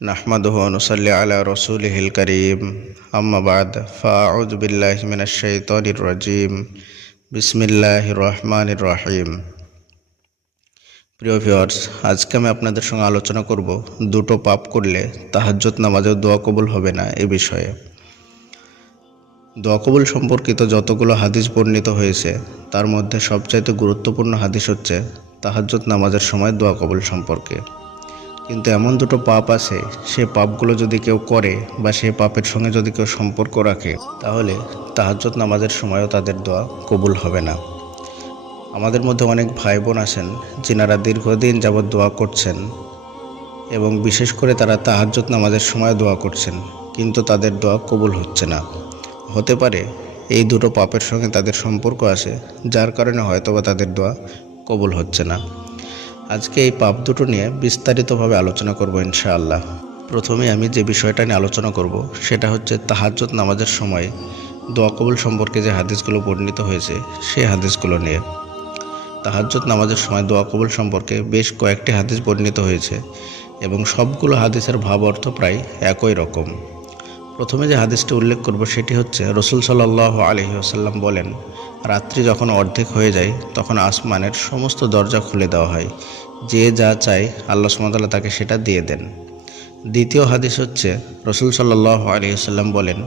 নাহমাদুহু ওয়া নুসাল্লি আলা রাসূলিহিল কারীম আম্মা বা'দ ফাআউযু বিল্লাহি মিনাশ শাইতানির রাজীম বিসমিল্লাহির রহমানির রহিম। প্রিয় ভিউয়ার্স, আজকে আমি আপনাদের সঙ্গে আলোচনা করব দুটো পাপ করলে তাহাজ্জুদ নামাজেও দোয়া কবুল হবে না এ বিষয়ে। দোয়া কবুল সম্পর্কিত যতগুলো হাদিস বর্ণিত হয়েছে তার মধ্যে সবচাইতে গুরুত্বপূর্ণ হাদিস হচ্ছে তাহাজ্জুদ নামাজের সময় দোয়া কবুল সম্পর্কে। কিন্তু এমন দুটো পাপ আছে, সে পাপগুলো যদি কেউ করে বা সে পাপের সঙ্গে যদি কেউ সম্পর্ক রাখে তাহলে তাহাজ্জুদ নামাজের সময়ও তাদের দোয়া কবুল হবে না। আমাদের মধ্যে অনেক ভাই বোন আছেন যিনারা দীর্ঘদিন যাবৎ দোয়া করছেন এবং বিশেষ করে তারা তাহাজ্জুদ নামাজের সময় দোয়া করছেন, কিন্তু তাদের দোয়া কবুল হচ্ছে না। হতে পারে এই দুটো পাপের সঙ্গে তাদের সম্পর্ক আছে, যার কারণে হয়তোবা তাদের দোয়া কবুল হচ্ছে না। আজকে এই পাপ দুটো নিয়ে বিস্তারিতভাবে আলোচনা করব ইনশাআল্লাহ। প্রথমে আমি যে বিষয়টা নিয়ে আলোচনা করব সেটা হচ্ছে তাহাজ্জুদ নামাজের সময় দোয়া কবুল সম্পর্কে যে হাদিসগুলো বর্ণিত হয়েছে সেই হাদিসগুলো নিয়ে। তাহাজ্জুদ নামাজের সময় দোয়া কবুল সম্পর্কে বেশ কয়েকটি হাদিস বর্ণিত হয়েছে এবং সবগুলো হাদিসের ভাব অর্থ প্রায় একই রকম। প্রথমে যে হাদিসটি উল্লেখ করব সেটি হচ্ছে রাসূল সাল্লাল্লাহু আলাইহি ওয়াসাল্লাম বলেন, রাত্রি যখন অর্ধেক হয়ে যায় তখন আসমানের সমস্ত দরজা খুলে দেওয়া হয়, যে যা চায় আল্লাহ সুবহানাহু ওয়া তাআলা তাকে সেটা দিয়ে দেন। দ্বিতীয় হাদিস হচ্ছে রাসূল সাল্লাল্লাহু আলাইহি ওয়াসাল্লাম বলেন,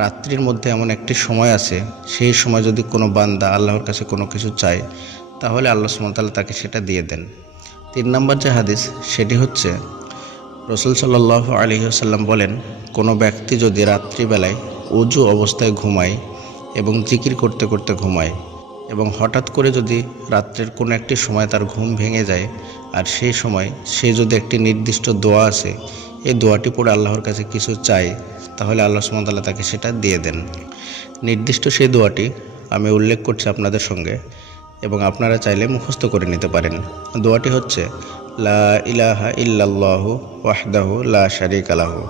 রাত্রির মধ্যে এমন একটি সময় আছে, সেই সময় যদি কোনো বান্দা আল্লাহর কাছে কোনো কিছু চায় তাহলে আল্লাহ সুবহানাহু ওয়া তাআলা তাকে সেটা দিয়ে দেন। 3 নম্বর যে হাদিস সেটি হচ্ছে রাসূল সাল্লাল্লাহু আলাইহি ওয়াসাল্লাম বলেন, কোনো ব্যক্তি যদি রাত্রিবেলায় ওযু অবস্থায় ঘুমায় এবং জিকির করতে করতে ঘুমায় এবং হঠাৎ করে যদি রাত্রের কোনো একটি সময় তার ঘুম ভেঙে যায় আর সেই সময় সে যদি একটি নির্দিষ্ট দোয়া আছে, এই দোয়াটি পড়ে আল্লাহর কাছে কিছু চায় তাহলে আল্লাহ সুবহানাহু ওয়া তাআলা তাকে সেটা দিয়ে দেন। নির্দিষ্ট সেই দোয়াটি আমি উল্লেখ করছি আপনাদের সঙ্গে এবং আপনারা চাইলে মুখস্থ করে নিতে পারেন। দোয়াটি হচ্ছে লা ইলাহা ইল্লাল্লাহু ওয়াহদাহু লা শারীকা লাহু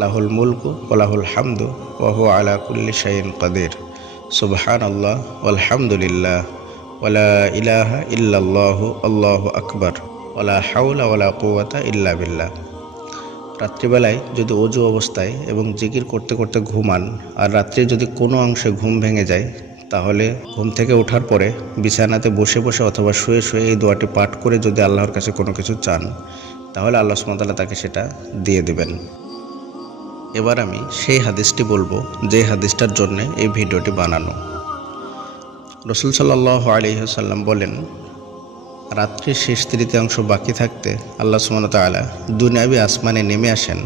লাহুল মুলকু ওয়া লাহুল হামদু ওয়া হুয়া আলা কুল্লি শাইইন কাদির সুবহানাল্লাহ ওয়ালহামদুলিল্লাহ ওয়া লা ইলাহা ইল্লাল্লাহু আল্লাহু আকবার ওয়া লা হাওলা ওয়া লা কুওয়াতা ইল্লা বিল্লাহ। রাত্রিবেলায় যদি ওযু অবস্থায় এবং জিকির করতে করতে ঘুমান আর রাত্রে যদি কোনো অংশে ঘুম ভেঙে যায় তাহলে ঘুম থেকে ওঠার পরে বিছানাতে বসে বসে অথবা শুয়ে শুয়ে এই দোয়াটি পাঠ করে যদি আল্লাহর কাছে কোনো কিছু চান তাহলে আল্লাহ সুবহানাহু ওয়া তাআলা তাকে সেটা দিয়ে দেবেন। এবার আমি সেই হাদিসটি বলবো যে হাদিসটার জন্য এই ভিডিওটি বানানো। রাসূল সাল্লাল্লাহু আলাইহি ওয়াসাল্লাম বলেন, রাত্রির শেষ তৃতীয়াংশ বাকি থাকতে আল্লাহ সুবহানাহু ওয়া তাআলা দুনিয়াবি আসমানে নেমে আসেন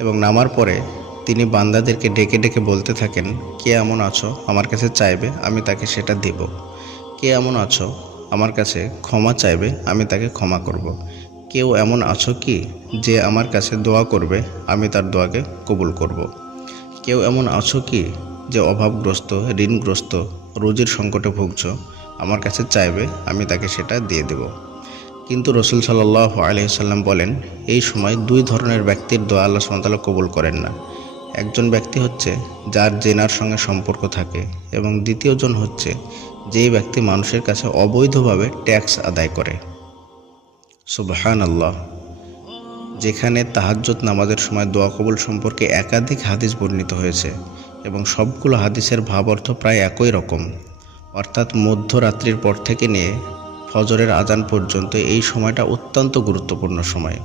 এবং নামার পরে তিনি বান্দাদেরকে ডেকে ডেকে বলতে থাকেন, কে এমন আছো আমার কাছে চাইবে আমি তাকে সেটা দেব, কে এমন আছো আমার কাছে ক্ষমা চাইবে আমি তাকে ক্ষমা করব, কেউ এমন আছো কি যে আমার কাছে দোয়া করবে আমি তার দোয়াকে কবুল করব, কেউ এমন আছো কি যে অভাবগ্রস্ত ঋণগ্রস্ত রোজির সংকটে ভুগছ আমার কাছে চাইবে আমি তাকে সেটা দিয়ে দেব। কিন্তু রাসূল সাল্লাল্লাহু আলাইহি ওয়াসাল্লাম বলেন, এই সময় দুই ধরনের ব্যক্তির দোয়া আল্লাহ সুবহানাহু ওয়া তাআলা কবুল করেন না। একজন ব্যক্তি হচ্ছে যার জেনার সঙ্গে সম্পর্ক থাকে এবং দ্বিতীয়জন হচ্ছে যেই ব্যক্তি মানুষের কাছে অবৈধভাবে ট্যাক্স আদায় করে। সুবহানাল্লাহ। যেখানে তাহাজ্জুদ নামাজের সময় দোয়া কবুল সম্পর্কে একাধিক হাদিস বর্ণিত হয়েছে এবং সবগুলো হাদিসের ভাব অর্থ প্রায় একই রকম, অর্থাৎ মধ্যরাত্রির পর থেকে নিয়ে ফজরের আজান পর্যন্ত এই সময়টা অত্যন্ত গুরুত্বপূর্ণ সময়।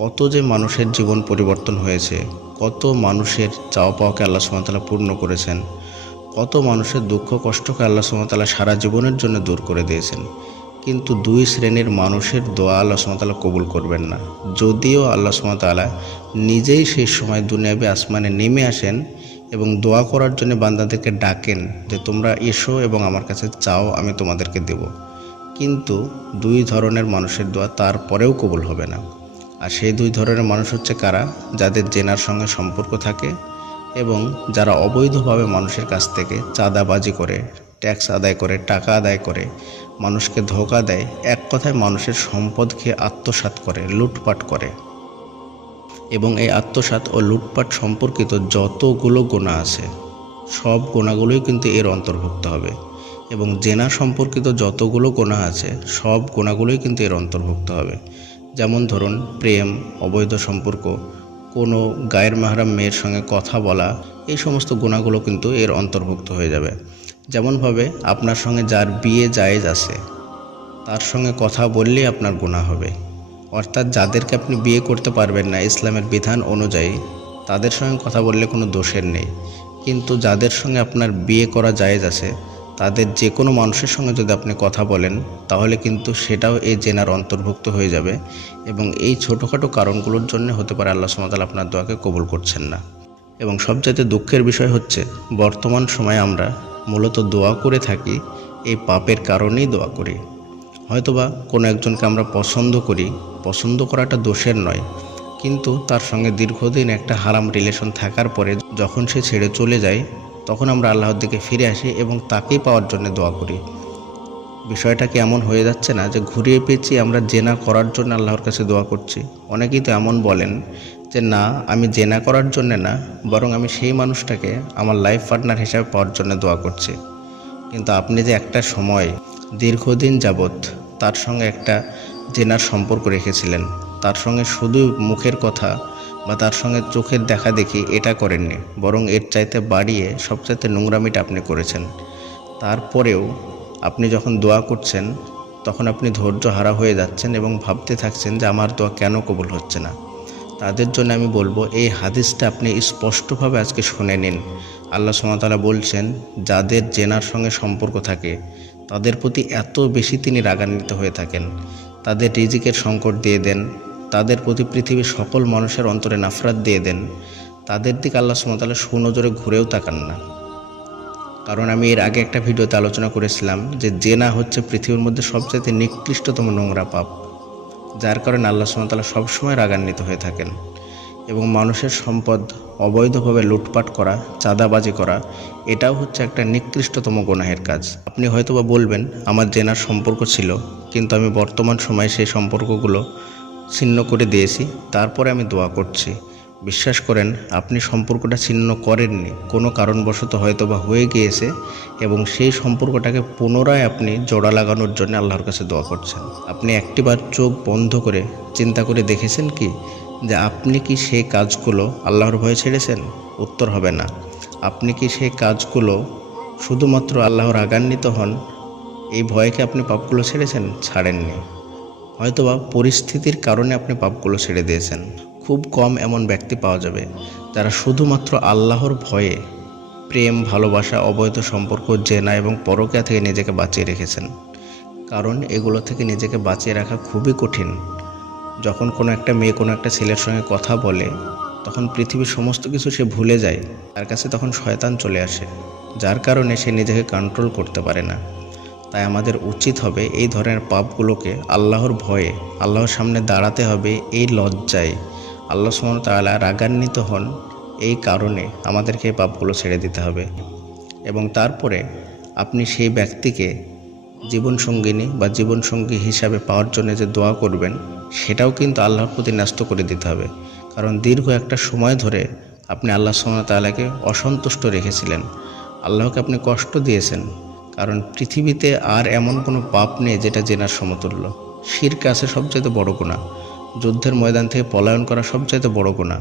কত যে মানুষের জীবন পরিবর্তন হয়েছে, কত মানুষের চাওয়া পাওয়াকে আল্লাহ সুবহানাহু ওয়া তাআলা পূর্ণ করেছেন, কত মানুষের দুঃখ কষ্টকে আল্লাহ সুবহানাহু ওয়া তাআলা সারা জীবনের জন্য দূর করে দিয়েছেন। কিন্তু দুই শ্রেণীর মানুষের দোয়া আল্লাহ সুবহানাহু ওয়া তাআলা কবুল করবেন না, যদিও আল্লাহ সুবহানাহু ওয়া তাআলা নিজেই সেই সময় দুনিয়াবি আসমানে নেমে আসেন এবং দোয়া করার জন্য বান্দাদেরকে ডাকেন যে তোমরা এসো এবং আমার কাছে চাও আমি তোমাদেরকে দেব। কিন্তু দুই ধরনের মানুষের দোয়া তারপরেও কবুল হবে না। আর সেই দুই ধরনের মানুষ হচ্ছে কারা? যাদের জেনার সঙ্গে সম্পর্ক থাকে এবং যারা অবৈধভাবে মানুষের কাছ থেকে চাঁদাবাজি করে, ট্যাক্স আদায় করে, টাকা আদায় করে, মানুষকে ধোঁকা দেয়, এক কথায় মানুষের সম্পদ খেয়ে আত্মসাৎ করে, লুটপাট করে। এবং এই আত্মসাৎ ও লুটপাট সম্পর্কিত যতগুলো গুনাহ আছে সব গুনাহগুলোই কিন্তু এর অন্তর্ভুক্ত হবে এবং জেনা সম্পর্কিত যতগুলো গুনাহ আছে সব গুনাহগুলোই কিন্তু এর অন্তর্ভুক্ত হবে। যেমন ধরুন প্রেম, অবৈধ সম্পর্ক, কোনো গায়ের মাহরাম মেয়ের সঙ্গে কথা বলা, এই সমস্ত গুণাগুলো কিন্তু এর অন্তর্ভুক্ত হয়ে যাবে। যেমনভাবে আপনার সঙ্গে যার বিয়ে জায়েজ আছে তার সঙ্গে কথা বললেই আপনার গুনাহ হবে, অর্থাৎ যাদেরকে আপনি বিয়ে করতে পারবেন না ইসলামের বিধান অনুযায়ী তাদের সঙ্গে কথা বললে কোনো দোষের নেই, কিন্তু যাদের সঙ্গে আপনার বিয়ে করা জায়েজ আছে তাদের যে কোনো মানুষের সঙ্গে যদি আপনি কথা বলেন তাহলে কিন্তু সেটাও এই জেনার অন্তর্ভুক্ত হয়ে যাবে, এবং এই ছোটোখাটো কারণগুলোর জন্য হতে পারে আল্লাহ সুবহানাহু ওয়া তাআলা আপনার দোয়াকে কবুল করছেন না। এবং সবচাইতে দুঃখের বিষয় হচ্ছে বর্তমান সময়ে আমরা মূলত দোয়া করে থাকি এই পাপের কারণেই দোয়া করি। হয়তোবা কোনো একজনকে আমরা পছন্দ করি, পছন্দ করাটা দোষের নয়, কিন্তু তার সঙ্গে দীর্ঘদিন একটা হারাম রিলেশন থাকার পরে যখন সে ছেড়ে চলে যায় তখন আমরা আল্লাহর দিকে ফিরে আসি এবং তাকেই পাওয়ার জন্য দোয়া করি। বিষয়টা কি এমন হয়ে যাচ্ছে না যে ঘুরিয়ে পেঁচিয়ে আমরা জেনা করার জন্য আল্লাহর কাছে দোয়া করছি? অনেকেই তো এমন বলেন যে না, আমি জেনা করার জন্য না, বরং আমি সেই মানুষটাকে আমার লাইফ পার্টনার হিসাবে পাওয়ার জন্য দোয়া করছি। কিন্তু আপনি যে একটা সময় দীর্ঘদিন যাবৎ তার সঙ্গে একটা জেনার সম্পর্ক রেখেছিলেন, তার সঙ্গে শুধু মুখের কথা বা তার সঙ্গে চোখের দেখা দেখি এটা করেননি, বরং এর চাইতে বাড়িয়ে সবচাইতে নোংরামিটা আপনি করেছেন। তারপরেও আপনি যখন দোয়া করছেন তখন আপনি ধৈর্য হারা হয়ে যাচ্ছেন এবং ভাবতে থাকছেন যে আমার দোয়া কেন কবুল হচ্ছে না। তাদের জন্য আমি বলবো এই হাদিসটা আপনি স্পষ্টভাবে আজকে শুনে নিন। আল্লাহ সুবহানাহু ওয়া তাআলা বলছেন যাদের জেনার সঙ্গে সম্পর্ক থাকে তাদের প্রতি এত বেশি তিনি রাগান্বিত হয়ে থাকেন, তাদের রিজিকের সংকট দিয়ে দেন, তাদের প্রতি পৃথিবীর সকল মানুষের অন্তরে নাফরাত দিয়ে দেন, তাদের দিকে আল্লাহ সুবহানাহু ওয়া তাআলা সুনজরে ঘুরেও তাকান না। কারণ আমি এর আগে একটা ভিডিওতে আলোচনা করেছিলাম যে জেনা হচ্ছে পৃথিবীর মধ্যে সবচেয়ে নিকৃষ্টতম নোংরা পাপ, যার কারণে আল্লাহ সুবহানাহু ওয়া তাআলা সবসময় রাগান্বিত হয়ে থাকেন। এবং মানুষের সম্পদ অবৈধভাবে লুটপাট করা, চাঁদাবাজি করা, এটাও হচ্ছে একটা নিকৃষ্টতম গুনাহের কাজ। আপনি হয়তোবা বলবেন আমার জেনার সম্পর্ক ছিল, কিন্তু আমি বর্তমান সময়ে সেই সম্পর্কগুলো ছিন্ন করে দিয়েছি, তারপরে আমি দোয়া করছি। বিশ্বাস করেন আপনি সম্পর্কটা ছিন্ন করেননি, কোনো কারণবশত হয়তোবা হয়ে গিয়েছে এবং সেই সম্পর্কটাকে পুনরায় আপনি জোড়া লাগানোর জন্য আল্লাহর কাছে দোয়া করছেন। আপনি একটিবার চোখ বন্ধ করে চিন্তা করে দেখেছেন কি যে আপনি কি সেই কাজগুলো আল্লাহর ভয়ে ছেড়েছেন? উত্তর হবে না। আপনি কি সেই কাজগুলো শুধুমাত্র আল্লাহর রাগান্বিত হন এই ভয়কে আপনি পাপগুলো ছেড়েছেন? ছাড়েননি। হয়তোবা পরিস্থিতির কারণে আপনি পাপগুলো ছেড়ে দিয়েছেন। খুব কম এমন ব্যক্তি পাওয়া যাবে যারা শুধুমাত্র আল্লাহর ভয়ে প্রেম, ভালোবাসা, অবৈধ সম্পর্ক, জেনা এবং পরকীয়া থেকে নিজেকে বাঁচিয়ে রেখেছেন। কারণ এগুলো থেকে নিজেকে বাঁচিয়ে রাখা খুবই কঠিন। যখন কোনো একটা মেয়ে কোনো একটা ছেলের সঙ্গে কথা বলে তখন পৃথিবীর সমস্ত কিছু সে ভুলে যায়, তার কাছে তখন শয়তান চলে আসে, যার কারণে সে নিজেকে কন্ট্রোল করতে পারে না। তাই আমাদের উচিত হবে এই ধরনের পাপগুলোকে আল্লাহর ভয়ে আল্লাহর সামনে দাঁড়াতে হবে, এই লজ্জায়। আল্লাহ সুবহানাহু ওয়া তাআলা রাগান্বিত হন এই কারণে আমাদেরকে এই পাপগুলো ছেড়ে দিতে হবে। এবং তারপরে আপনি সেই ব্যক্তিকে জীবনসঙ্গিনী বা জীবনসঙ্গী হিসাবে পাওয়ার জন্য যে দোয়া করবেন সেটাও কিন্তু আল্লাহর প্রতি ন্যস্ত করে দিতে হবে। কারণ দীর্ঘ একটা সময় ধরে আপনি আল্লাহ সুবহানাহু ওয়া তাআলাকে অসন্তুষ্ট রেখেছিলেন, আল্লাহকে আপনি কষ্ট দিয়েছেন। কারণ পৃথিবীতে আর এমন কোনো পাপ নেই যেটা জেনার সমতুল্য। শিরক আছে সবচাইতে বড় গুনাহ, যুদ্ধের ময়দান থেকে পলায়ন করা সবচাইতে বড় গুনাহ,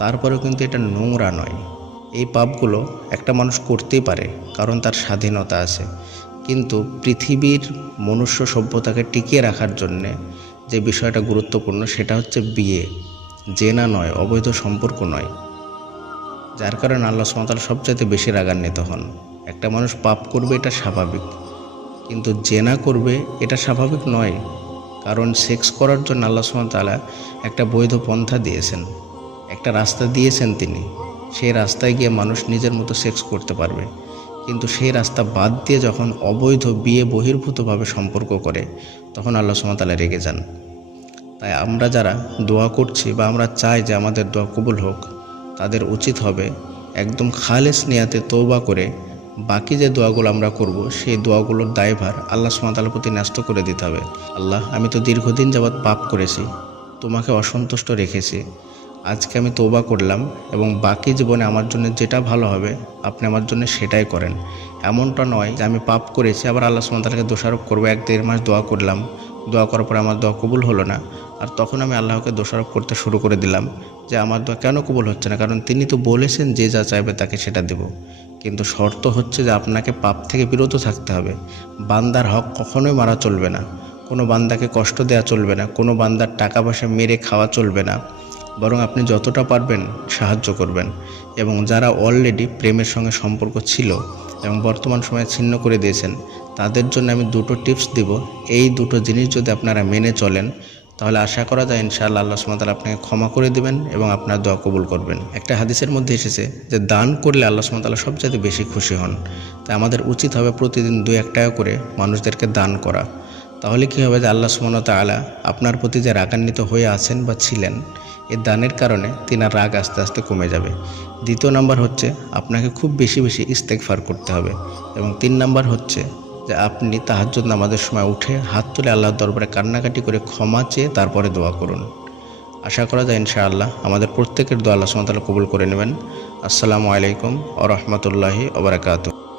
তারপরেও কিন্তু এটা নোংরা নয়। এই পাপগুলো একটা মানুষ করতেই পারে কারণ তার স্বাধীনতা আছে, কিন্তু পৃথিবীর মনুষ্য সভ্যতাকে টিকিয়ে রাখার জন্যে যে বিষয়টা গুরুত্বপূর্ণ সেটা হচ্ছে বিয়ে, জেনা নয়, অবৈধ সম্পর্ক নয়। যার কারণে আল্লাহ সুবহানাহু ওয়া তাআলা সবচাইতে বেশি রাগান্বিত হন। একটা মানুষ পাপ করবে এটা স্বাভাবিক, কিন্তু জেনা করবে এটা স্বাভাবিক নয়। কারণ সেক্স করার জন্য আল্লাহ সুবহানাহু ওয়া তাআলা একটা বৈধ পন্থা দিয়েছেন, একটা রাস্তা দিয়েছেন তিনি। সেই রাস্তায় গিয়ে মানুষ নিজের মতো সেক্স করতে পারবে, কিন্তু সেই রাস্তা বাদ দিয়ে যখন অবৈধ বিয়ে বহির্ভূতভাবে সম্পর্ক করে তখন আল্লাহ সুবহানাহু ওয়া তাআলা রেগে যান। তাই আমরা যারা দোয়া করছি বা আমরা চাই যে আমাদের দোয়া কবুল হোক, তাদের উচিত হবে একদম খালেস নিয়াতে তওবা করে বাকি যে দোয়াগুলো আমরা করব সেই দোয়াগুলোর দায়ভার আল্লাহ সুবহানাহু ওয়া তাআলার প্রতি ন্যস্ত করে দিতে হবে। আল্লাহ, আমি তো দীর্ঘদিন যাবৎ পাপ করেছি, তোমাকে অসন্তুষ্ট রেখেছি, আজকে আমি তওবা করলাম এবং বাকি জীবনে আমার জন্য যেটা ভালো হবে আপনি আমার জন্য সেটাই করেন। এমনটা নয় যে আমি পাপ করেছি আবার আল্লাহ সুবহানাহু ওয়া তাআলাকে দোষারোপ করবো। 1-1.5 মাস দোয়া করলাম, দোয়া করার পরে আমার দোয়া কবুল হলো না, আর তখন আমি আল্লাহকে দোষারোপ করতে শুরু করে দিলাম যে আমার দোয়া কেন কবুল হচ্ছে না, কারণ তিনি তো বলেছেন যে যা চাইবে তাকে সেটা দেব। কিন্তু শর্ত হচ্ছে যে আপনাকে পাপ থেকে বিরত থাকতে হবে। বান্দার হক কখনোই মারা চলবে না, কোনো বান্দাকে কষ্ট দেওয়া চলবে না, কোনো বান্দার টাকা পয়সা মেরে খাওয়া চলবে না, বরং আপনি যতটা পারবেন সাহায্য করবেন। এবং যারা অলরেডি প্রেমের সঙ্গে সম্পর্ক ছিল এবং বর্তমান সময়ে ছিন্ন করে দিয়েছেন, তাদের জন্য আমি দুটো টিপস দিব। এই দুটো জিনিস যদি আপনারা মেনে চলেন তাহলে আশা করা যায় ইনশাআল্লাহ আল্লাহ সুবহানাহু ওয়া তাআলা আপনাকে ক্ষমা করে দেবেন এবং আপনার দোয়া কবুল করবেন। একটা হাদিসের মধ্যে এসেছে যে দান করলে আল্লাহ সুবহানাহু ওয়া তাআলা সবচেয়ে বেশি খুশি হন। তাই আমাদের উচিত হবে প্রতিদিন 2-1 টাকা করে মানুষদেরকে দান করা। তাহলে কী হবে যে আল্লাহ সুবহানাহু ওয়া তাআলা আপনার প্রতি যে রাগান্বিত হয়ে আছেন বা ছিলেন, এই দানের কারণে তিনার রাগ আস্তে আস্তে কমে যাবে। দ্বিতীয় নাম্বার হচ্ছে আপনাকে খুব বেশি বেশি ইস্তেগফার করতে হবে। এবং 3 নাম্বার হচ্ছে যে আপনি তাহাজ্জুদ নামাজের সময় উঠে হাত তুলে আল্লাহর দরবারে কান্নাকাটি করে ক্ষমা চেয়ে তারপরে দোয়া করুন। আশা করা যায় ইনশাআল্লাহ আমাদের প্রত্যেকের দোয়া আল্লাহ সুবহানাহু ওয়া তাআলা কবুল করে নেবেন। আসসালামু আলাইকুম ওয়া রাহমাতুল্লাহি ওয়া বারাকাতুহু।